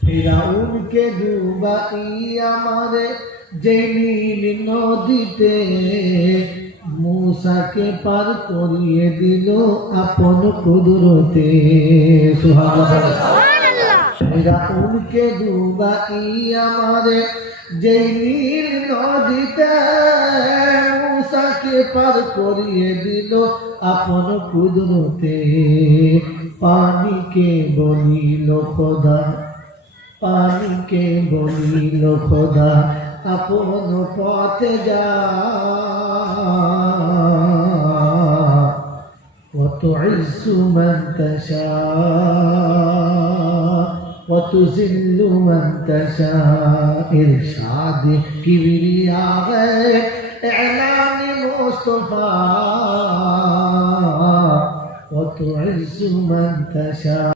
ফিরাউনকে ডুবাইয়া মারে যে নীল নদীতে, মূসাকে পার করিয়ে দিল আপন কুদরতে। সুবহানাল্লাহ। ফিরাউনকে ডুবাইয়া মারে যে নীল নদীতে, মূসাকে পার করিয়ে দিল আপন কুদরতে। পানিকে বলিল খোদা, পানিকে বলিল খোদা, আপন পথে যা। وتعز من تشاء وتذل من تشاء। ارشاد کبریا ہے اعلان مصطفیٰ، وتعز من تشاء